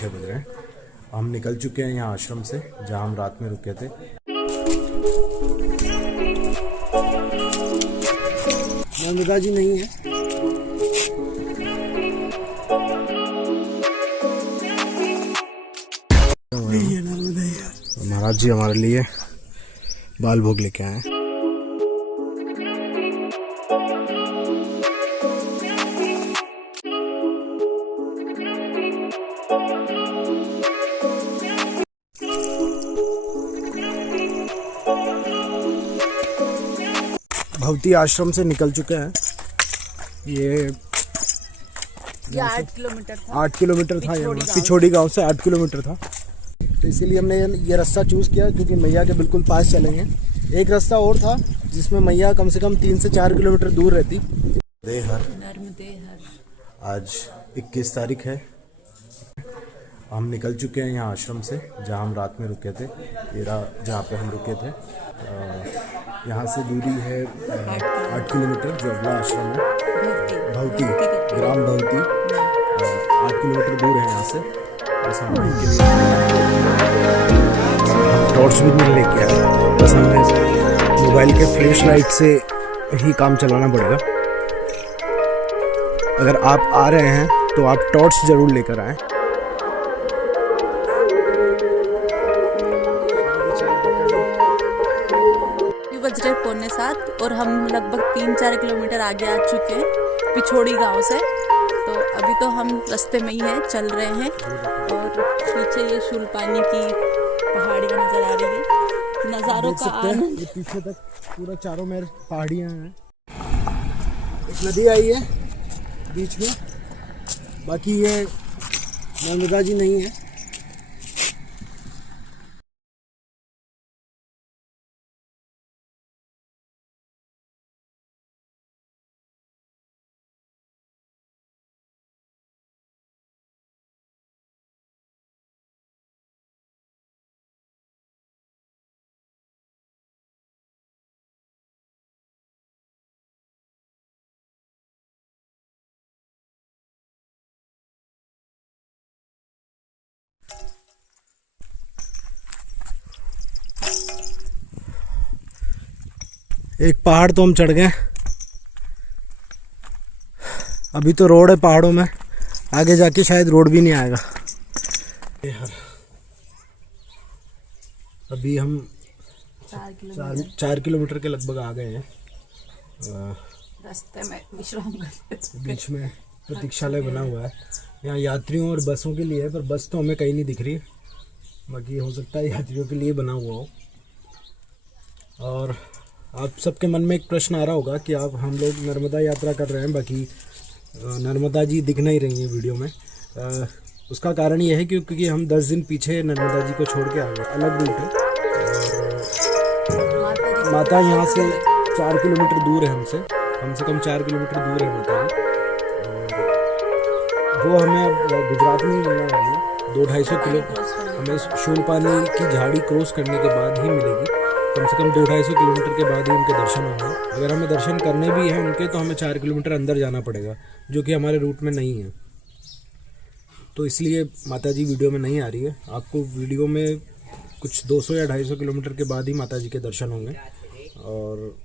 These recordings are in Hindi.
6 बज रहे हैं। हम निकल चुके हैं यहाँ आश्रम से जहाँ हम रात में रुके थे। नर्मदा जी नहीं है। महाराज जी हमारे लिए बाल भोग लेके आए। भवती आश्रम से निकल चुके हैं। ये 8 किलोमीटर था। 8 किलोमीटर था। यहाँ पिछोड़ी गांव से 8 किलोमीटर था, तो इसीलिए हमने ये रास्ता चूज़ किया क्योंकि मैया के बिल्कुल पास चलेंगे। एक रास्ता और था जिसमें मैया कम से कम 3 से 4 किलोमीटर दूर रहती। नर्मदे हर। आज 21 तारीख है। हम निकल चुके हैं यहाँ आश्रम से जहाँ हम रात में रुके थे। ये जहाँ पे हम रुके थे, यहाँ से दूरी है 8 किलोमीटर, जो अगला आश्रम है भवती, ग्राम भवती, 8 किलोमीटर दूर है यहाँ से। बस हम टॉर्च भी नहीं लेके आए, बस हमें मोबाइल के फ्लैश लाइट से ही काम चलाना पड़ेगा। अगर आप आ रहे हैं तो आप टॉर्च ज़रूर लेकर आएँ। बज रहे 6:45 और हम लगभग 3-4 किलोमीटर आगे आ चुके हैं पिछोड़ी गांव से। तो अभी तो हम रास्ते में ही हैं, चल रहे हैं। और पीछे ये शूलपानी की पहाड़ियाँ नजर आ रही है। नज़ारों का आनंद। ये पीछे तक पूरा चारों में पहाड़ियाँ हैं। एक नदी आई है बीच में, बाकी ये नर्मदा जी नहीं है। एक पहाड़ तो हम चढ़ गए। अभी तो रोड है पहाड़ों में, आगे जाके शायद रोड भी नहीं आएगा। अभी हम 4 किलोमीटर के लगभग आ गए हैं। रास्ते में विश्राम करते, बीच में प्रतीक्षालय बना हुआ है। यहाँ यात्रियों और बसों के लिए है, पर बस तो हमें कहीं नहीं दिख रही। बाकी हो सकता है यात्रियों के लिए बना हुआ हो। और आप सबके मन में एक प्रश्न आ रहा होगा कि आप हम लोग नर्मदा यात्रा कर रहे हैं, बाकी नर्मदा जी दिख नहीं रही हैं वीडियो में। उसका कारण ये है क्योंकि हम 10 दिन पीछे नर्मदा जी को छोड़ के आ गए। अलग रूट है। माता यहाँ से 4 किलोमीटर दूर है हमसे, कम से कम 4 किलोमीटर दूर है माता जी। वो हमें अब गुजरात में ही मिलने वाली है। 200-250 किलो हमें शूलपानी की झाड़ी क्रॉस करने के बाद ही मिलेगी। कम से कम 200-250 किलोमीटर के बाद ही उनके दर्शन होंगे। अगर हमें दर्शन करने भी हैं उनके, तो हमें 4 किलोमीटर अंदर जाना पड़ेगा, जो कि हमारे रूट में नहीं है। तो इसलिए माता जी वीडियो में नहीं आ रही है। आपको वीडियो में कुछ 200 या 250 किलोमीटर के बाद ही माता जी के दर्शन होंगे। और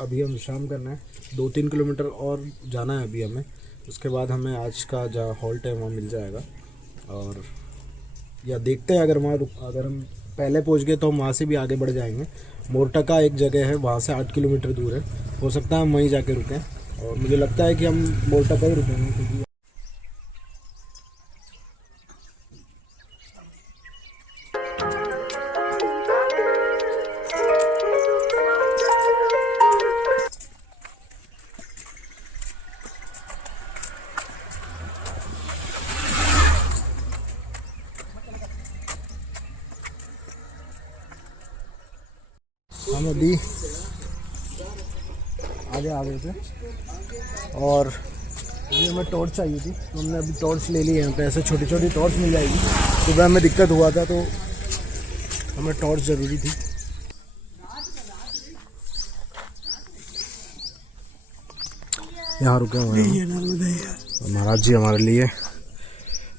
अभी हम विश्राम करना है, 2-3 किलोमीटर और जाना है अभी हमें। उसके बाद हमें आज का जहाँ हॉल्ट है वहाँ मिल जाएगा। और या देखते हैं, अगर हम पहले पहुंच गए तो हम वहाँ से भी आगे बढ़ जाएंगे। मोरटका एक जगह है, वहाँ से 8 किलोमीटर दूर है। हो सकता है हम वहीं जाके रुकें, और मुझे लगता है कि हम मोरटका ही रुकेंगे क्योंकि हम अभी आगे आ गए थे और अभी हमें टॉर्च चाहिए थी, तो हमने अभी टॉर्च ले ली है। यहाँ पे ऐसे छोटी छोटी टॉर्च मिल जाएगी। सुबह हमें दिक्कत हुआ था तो हमें टॉर्च ज़रूरी थी। यहाँ रुके हुए हैं। महाराज जी हमारे लिए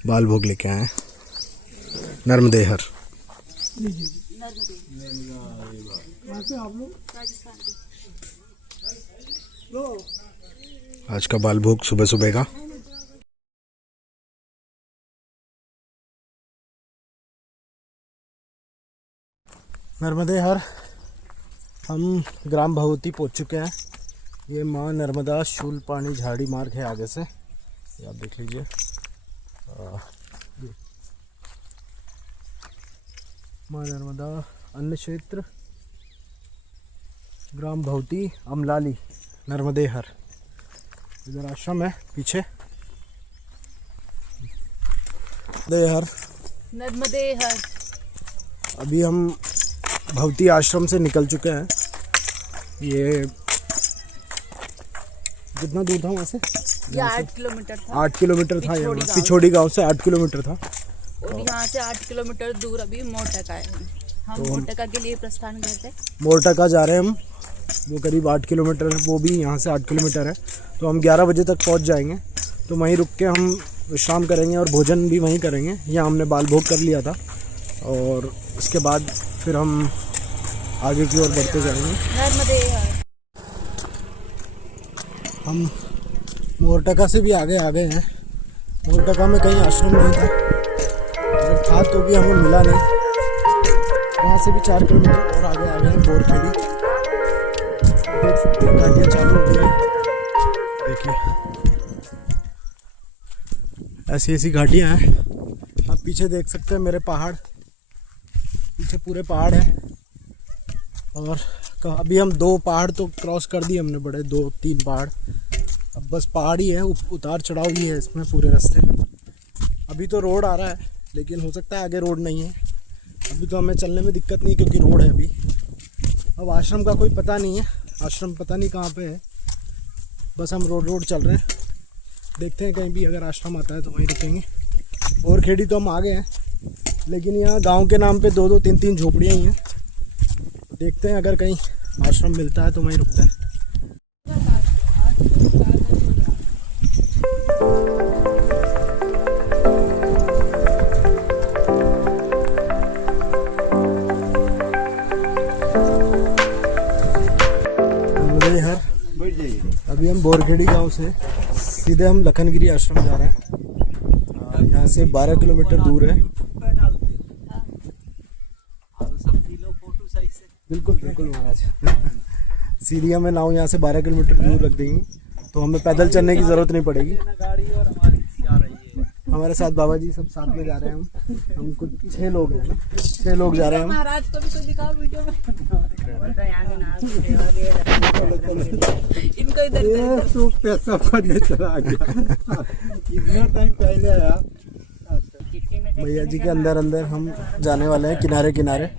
बाल भोग लेके आए। नर्मदेहर। आज का बाल भोग सुबह सुबह का। नर्मदेहर हम ग्राम भगवती पहुंच चुके हैं। ये माँ नर्मदा शूलपाणी झाड़ी मार्ग है आगे से, ये आप देख लीजिए। माँ नर्मदा अन्न क्षेत्र ग्राम भगवती अमलाली नर्मदेहर। इधर आश्रम है पीछे। नर्मदेहर। अभी हम भगवती आश्रम से निकल चुके हैं। ये कितना दूर था वहाँ से? ये 8 किलोमीटर था। 8 किलोमीटर था यहाँ, पिछोड़ी पिछोड़ी गांव से 8 किलोमीटर था। और यहाँ से 8 किलोमीटर दूर अभी मोरटका है। हम मोरटका के लिए प्रस्थान करते हैं। मोरटका जा रहे हैं हम, वो करीब 8 किलोमीटर है, वो भी यहाँ से 8 किलोमीटर है। तो हम 11 बजे तक पहुँच जाएंगे। तो वहीं रुक के हम विश्राम करेंगे और भोजन भी वहीं करेंगे। यहाँ हमने बाल भोग कर लिया था और उसके बाद फिर हम आगे की ओर बढ़ते जाएंगे। हम मोरटका से भी आगे आ गए हैं। मोरटका में कहीं आश्रम नहीं था, अगर था तो भी हमें मिला नहीं। वहाँ से भी 4 किलोमीटर और आगे आ गए हैं बोरखेड़ी। देख सकते हैं गाड़ियाँ चालू हो गई हैं। देखिए ऐसी ऐसी घाटियाँ हैं। आप पीछे देख सकते हैं मेरे पहाड़, पीछे पूरे पहाड़ हैं। और अभी हम 2 पहाड़ तो क्रॉस कर दिए हमने, बड़े 2-3 पहाड़। अब बस पहाड़ ही है, उतार चढ़ाव ही है इसमें पूरे रास्ते। अभी तो रोड आ रहा है, लेकिन हो सकता है आगे रोड नहीं है। अभी तो हमें चलने में दिक्कत नहीं क्योंकि रोड है अभी। अब आश्रम का कोई पता नहीं है, आश्रम पता नहीं कहाँ पे है। बस हम रोड चल रहे हैं। देखते हैं कहीं भी अगर आश्रम आता है तो वहीं रुकेंगे। और खेड़ी तो हम आ गए हैं, लेकिन यहाँ गांव के नाम पे 2-2, 3-3 झोपड़ियाँ ही हैं। देखते हैं अगर कहीं आश्रम मिलता है तो वहीं रुकते हैं। अभी हम बोरखेड़ी गांव से सीधे हम लखनगिरी आश्रम जा रहे हैं। यहाँ से 12 किलोमीटर दूर है। बिल्कुल बिल्कुल महाराज। सीधी हमें नाव यहाँ से 12 किलोमीटर दूर रख देंगी, तो हमें पैदल चलने की जरूरत नहीं पड़ेगी। हमारे साथ बाबा जी सब साथ में जा रहे हैं। हम कुछ 6 लोग हैं, 6 लोग जा रहे हैं हम। महाराज को भी तो दिखाओ वीडियो में। इनको इधर पैसा पड़ने चला गया। कितना टाइम पहले आया। भैया जी के अंदर हम जाने वाले हैं, किनारे किनारे।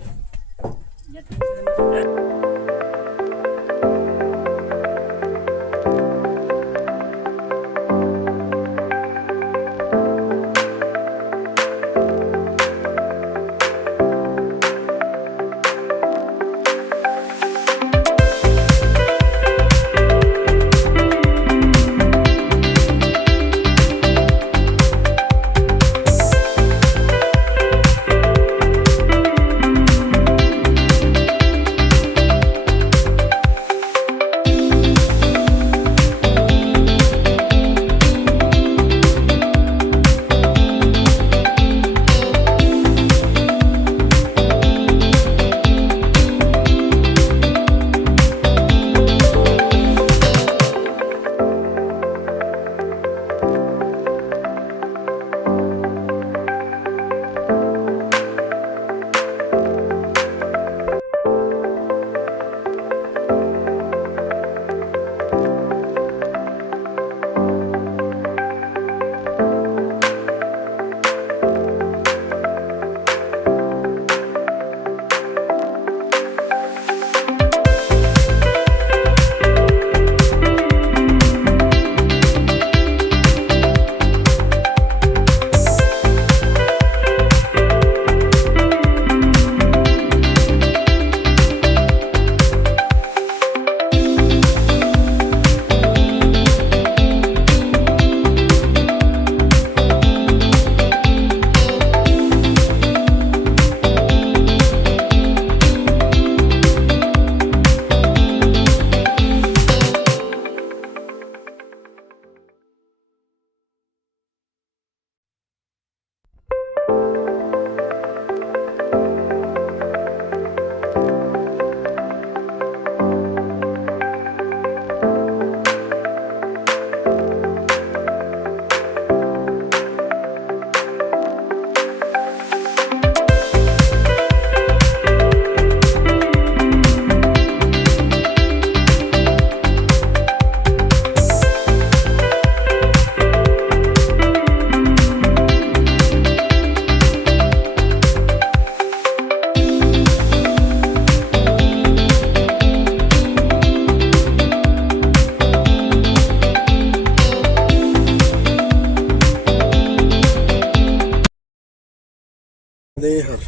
नर्मदे हर।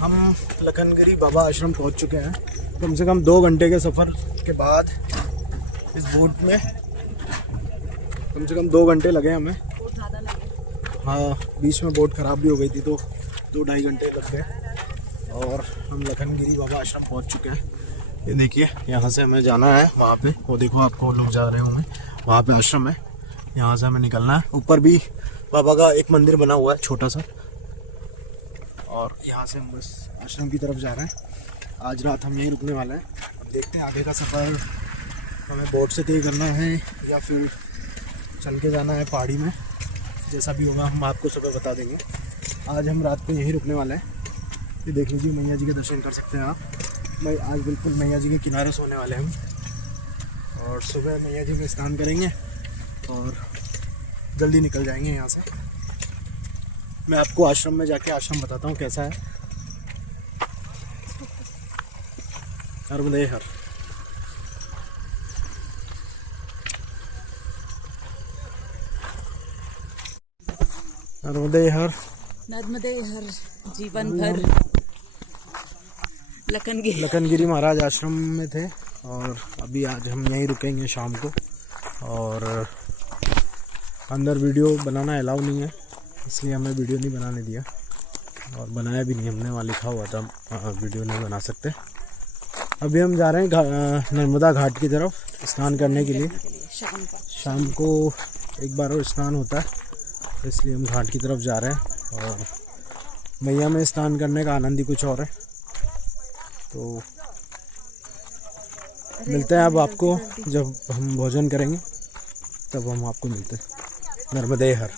हम लखनगिरी बाबा आश्रम पहुंच चुके हैं। कम से कम 2 घंटे के सफ़र के बाद इस बोट में कम से कम 2 घंटे लगे हमें। हाँ, बीच में बोट ख़राब भी हो गई थी तो 2-2.5 घंटे लग गए और हम लखनगिरी बाबा आश्रम पहुंच चुके हैं। ये देखिए, यहाँ से हमें जाना है वहाँ पे। वो देखो, आपको लोग जा रहे होंगे, वहाँ पे आश्रम है। यहाँ से हमें निकलना है। ऊपर भी बाबा का एक मंदिर बना हुआ है छोटा सा, और यहाँ से हम बस आश्रम की तरफ जा रहे हैं। आज रात हम यहीं रुकने वाले हैं। अब देखते हैं आगे का सफ़र हमें बोट से तय करना है या फिर चल के जाना है पहाड़ी में। जैसा भी होगा हम आपको सुबह बता देंगे। आज हम रात को यहीं रुकने वाले हैं। ये देख लीजिए, मैया जी के दर्शन कर सकते हैं आप। मैं आज बिल्कुल मैया जी के किनारे सोने वाले हैं हम, और सुबह मैया जी में स्नान करेंगे और जल्दी निकल जाएंगे यहाँ से। मैं आपको आश्रम में जाके आश्रम बताता हूँ कैसा है। नर्मदे हर। नर्मदे हर। नर्मदे हर जीवन भर। लखनगिरी महाराज आश्रम में थे और अभी आज हम यहीं रुकेंगे शाम को। और अंदर वीडियो बनाना अलाउ नहीं है, इसलिए हमें वीडियो नहीं बनाने दिया और बनाया भी नहीं हमने। वहाँ लिखा हुआ था वीडियो नहीं बना सकते। अभी हम जा रहे हैं नर्मदा घाट की तरफ स्नान करने के लिए। शाम को एक बार और स्नान होता है, इसलिए हम घाट की तरफ जा रहे हैं। और मैया में स्नान करने का आनंद ही कुछ और है। तो मिलते हैं अब आपको, जब हम भोजन करेंगे तब हम आपको मिलते हैं। नर्मदे हर।